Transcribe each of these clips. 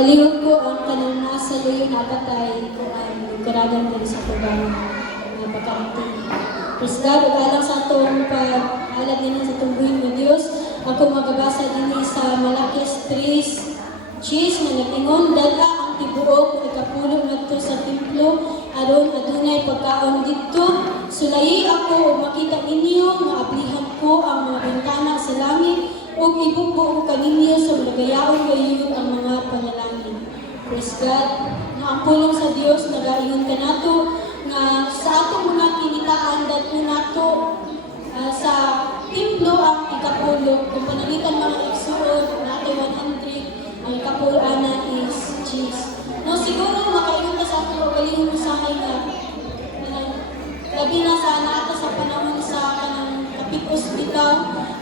Kalihog ko ang kanang nasa luyo na patay kung ang lugkaragan din sa programa na pagkakanti. Praise God, ugalang sa itong pag-alad din sa tungguhin mo Diyos. Ako magabasa din sa Malakis 3, Cheese na nagtingon, daga ang tibuok, ikapulo na ito sa templo, aron adunay pagkaon dito. Sulayi ako o makita ninyo, maablihan ko ang mga bintana sa langit, o ibubo ko kaninyo sa nagayaon gayon ang mga panalangin. Praise God, na ang pulong sa Diyos, nagaingon ka nato, nga sa atong mga kinitaan, dahil nato sa templo ang ikapulo, kung panalitan mga igsuon, nato 100, ang ikapulo-ana is cheese. No, siguro makaingon ka sa atong galing usahay na labi na sa nato sa panahon sa kanang kapit hospital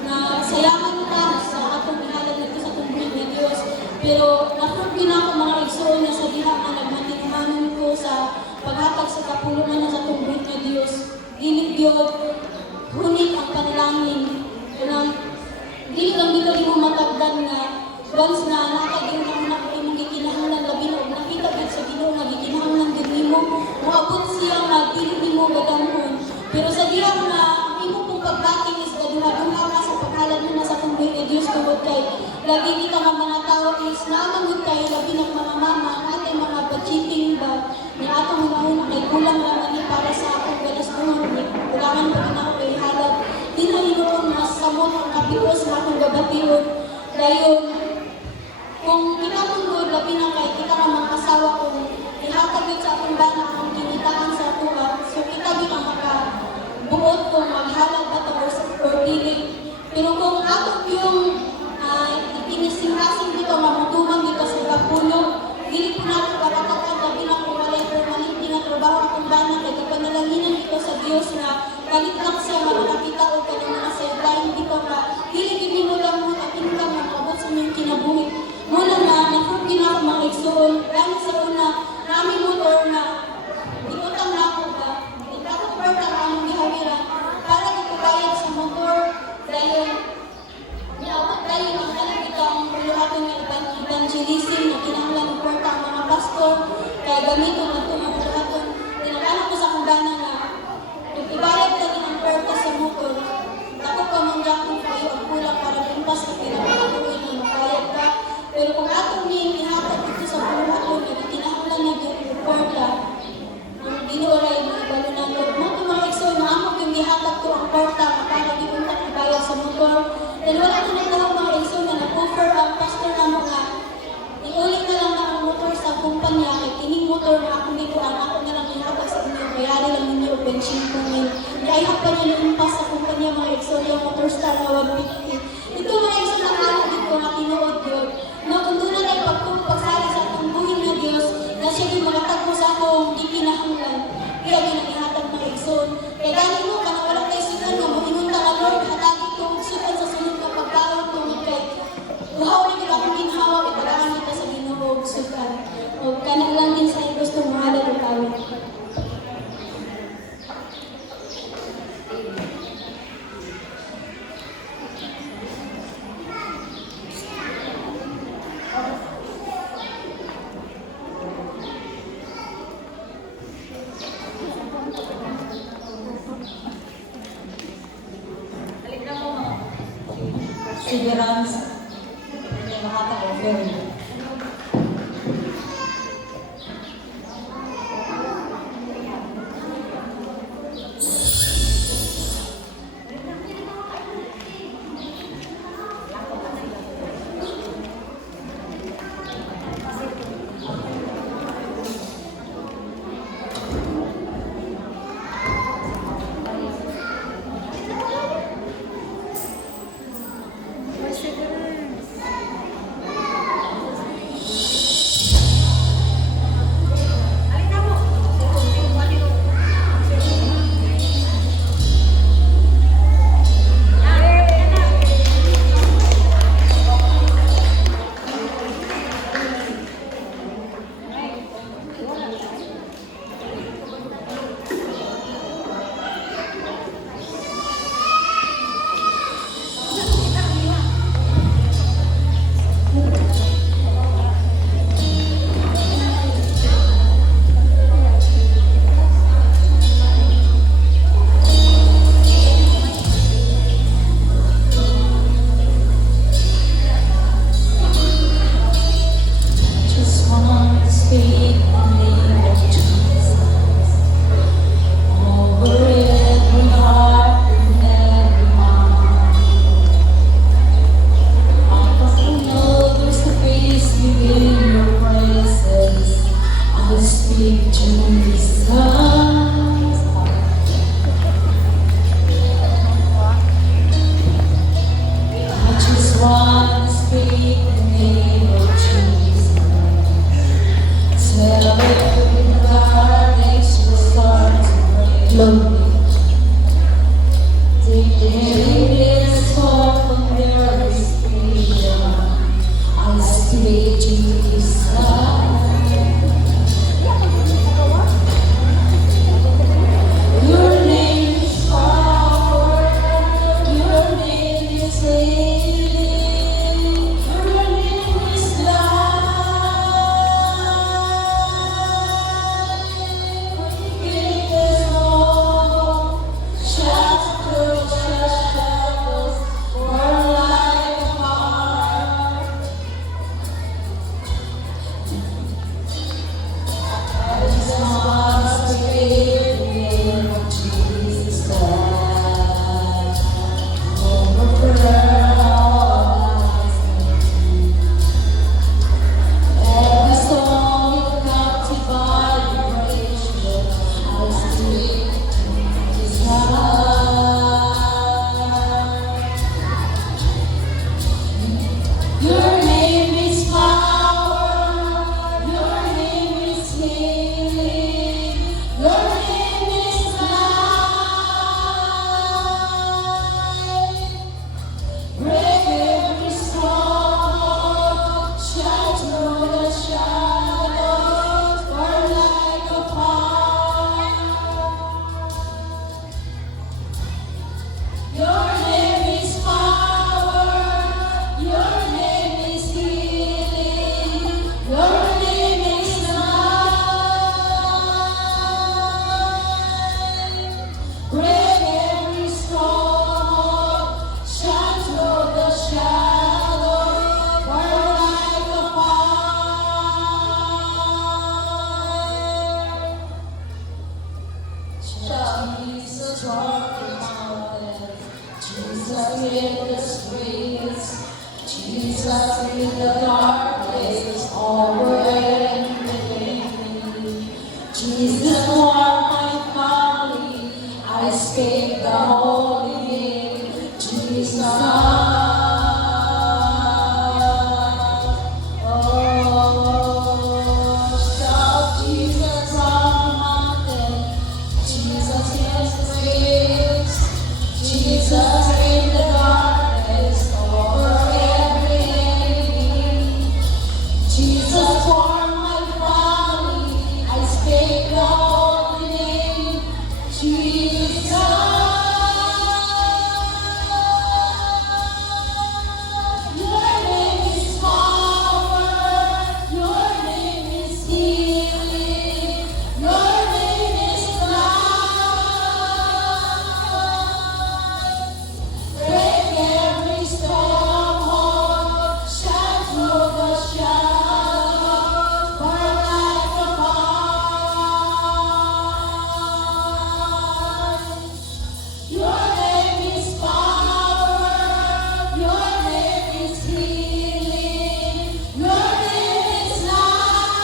na sayangan ta sa atong ihalad nito sa tungkol ni Diyos. Pero nakurbi na ako mga igsoon na sa diha na nagmatinganon ko sa paghatag sa kapulungan na sa tungkol ni Diyos. Gilig yun, hunit ang panalangin. Unang, dili lang dito mo matagdan na once na nakagin na imong gikinahanglan labi na nakita gid sa Ginoo nga gikinahanglan gid nimo, moabot siya nga dili nimo gadamhon. Pero sa diha nga imo pong pagbaking is gaduha-duha ka sa paghalad mo na sa tungkol ni Diyos tungod kay lagi kita nga mga tao is naamangod kay labi ng mga mama natin mga budgeting ba ni atong mga kay kulang ra ni para sa akong ganas mo ni kulangan pa ginawa kay halad di na hinuon mas samot ang kapios na akong gabation dayon kung itatungod labi na kay kita nga mga asawa kung ihatag sa akong bana ang kinitaan sa tuwa so kita di ang makabuot kung maghalad ba ito or dili. Pero kung ato yung ipinisingasing dito, mamutuman dito sa kapulo, dili po natin karatakan labi na kung walay permanente na trabaho akong bana kay kapanalaginan dito sa Diyos na kalit lang siya makakita o kanyang mga sideline dito ka dili gini mo lang mo at hindi ka makabot sa mga kinabuhi. Muna na, nakurgi na ako mga igsoon, gamit sa una, namin mo or na iutang na ako ba, itakot parta ka ang gihawiran para ikubayad sa motor dahil niawat dahil ang alam ito ang puluhatong evangelism na kinahanglan ng porta ang mga pastor kaya gamito na ito ang puluhatong tinangalan ko sa kumbana na ibayad ka din ang porta sa motor ako pa mangga kung kayo ang kulang para limpas na pinapatuloy na makayag ka pero kung atong ihatag dito sa puluhatong na kinahanglan na yung porta ang ginuoray ng ibalunan ko mga mga exo na ako yung ihatag ko ang porta para di mo ibayad sa motor then wala ko nagtawag mga exo na nag-offer ang pastor na mga iulit na lang na ang motor sa kumpanya kay kining motor na ako dito ang ako na lang ihatag sa inyo bayari lang ninyo o pension ko ngayon kaya pa niyo lumpas sa kumpanya mga exo yung motor star na 150 ito mga exo na kala dito na tinuod yun no kung doon na lang pagsali sa atong buhin na Diyos na siya din makatagpo sa akong di kinahanglan kaya din ang ihatag mga exo kaya gani mo ka na walang kayo sudan mo mahinunta na Lord hatagi ko sudan sa sunod na pagkaon tungod kay uhaw na kita akong ginhawa ipagahan kita sa Ginoo sudan o kanang lang din sa gusto mahalad o tawid. Perseverance, yung makatag offer. rocky mountain, Jesus in the streets, Jesus in the darkness, over everything. Jesus warm my family, I speak the holy name, Jesus. Jesus in the darkness, over every enemy. Jesus for my family, I speak the holy name. Jesus. Your name is power, your name is healing, your name is life. Break every stronghold, shine through the shadows, burn like a fire. Your name is power, your name is healing, your name is life.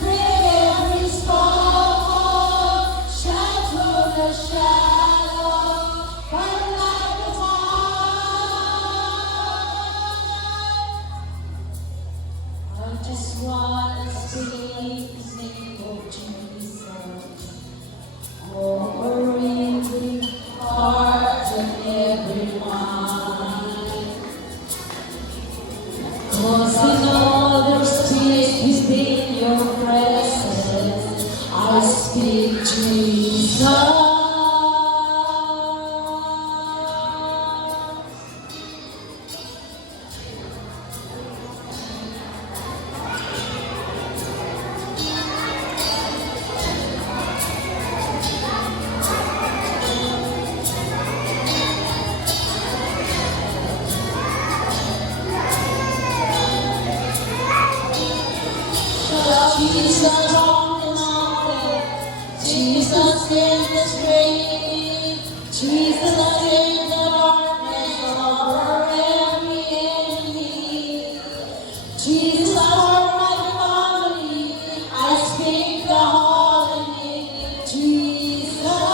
Break every stronghold, shine through the shadow, burn like a fire. I just wanna speak the name of Jesus over every heart and every mind. 'Cause I know there's peace within your presence. I speak Jesus. Jesus on the mountain, Jesus in the street, Jesus in the darkness, over every enemy. Jesus for my family, I speak the holy name, Jesus.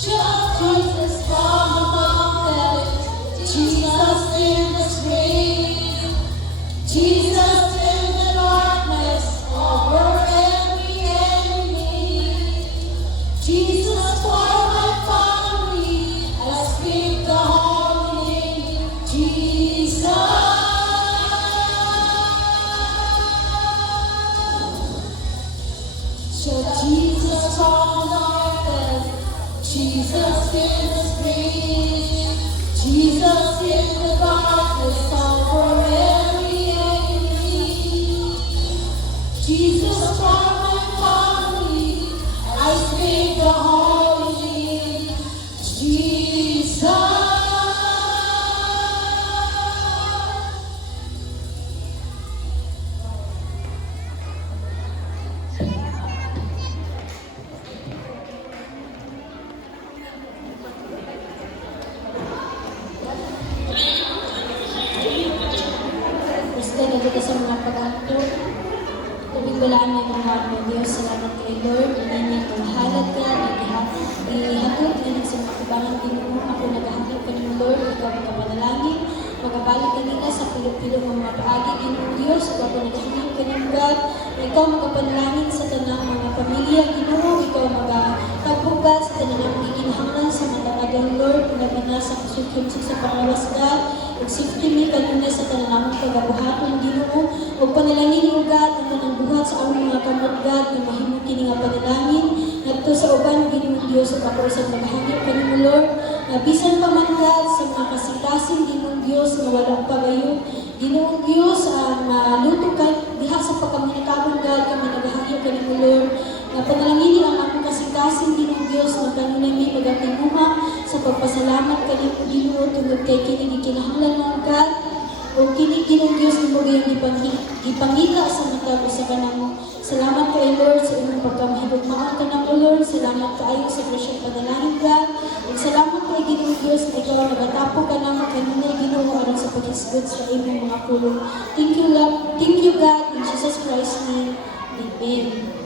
Shout Jesus from the mountain, Jesus in the street, Jesus in the darkness, over every enemy. Jesus for my family, I speak the holy name, Jesus. Shout Jesus from the mountain, Jesus in the street, Jesus in the darkness, over every enemy. Jesus for my family, I speak the holy name, Jesus. Gusto na kita sa mga pag-acto. Tubig balaan mo yung mga mo Diyos. Salamat kay Lord. Hindi niya kamahalat ka. Ihatod ka ng sa mga kubangan din mo. Ako naghahatod ka ng Lord. Ikaw ang kapanalangin. Magabalik ka nila sa pilog-pilog ng mga paagi din mo Diyos. Ikaw ang naghahatod ka ng God. Ikaw magapanalangin sa tanang mga pamilya. Ginoo, ikaw magtagbugat sa tanang giginhanglan sa mga tagadong Lord. Pinagana sa kasukyong sa pangawas God. Ug safety mi kanina sa tanang pagabuhaton Ginoo. Ug panalangin mo God ang tanang buhat sa among mga kamot God na mahimo kini nga panalangin. Ngadto sa uban Ginoo Dios sa kapusan maghangyo kanimo Lord. Na bisan pa man God sa mga kasitasin Ginoo Dios nga walang pagayon. Ginoo Dios ang luto ka diha sa pagkamanitawon God kami naghangyo kanimo Lord. Nga panalangin ang akong kasitasin Ginoo Dios nga kanunay mi pagatinuha sa pagpasalamat kanimo Ginoo tungod kay kini gikinahanglan mo God. O kini Ginoo Dios ni mo gayong gipangita sa matag usa ka namo. Salamat kay Lord sa imong pagkamahigugmaan ka namo Lord. Salamat kaayo sa presyong panalangin God. Ug salamat kay Ginoo Dios na ikaw nagatapo ka namo kay munay Ginoo aron sa paghisgot sa imong mga pulong. Thank you God. In Jesus Christ's name. Amen.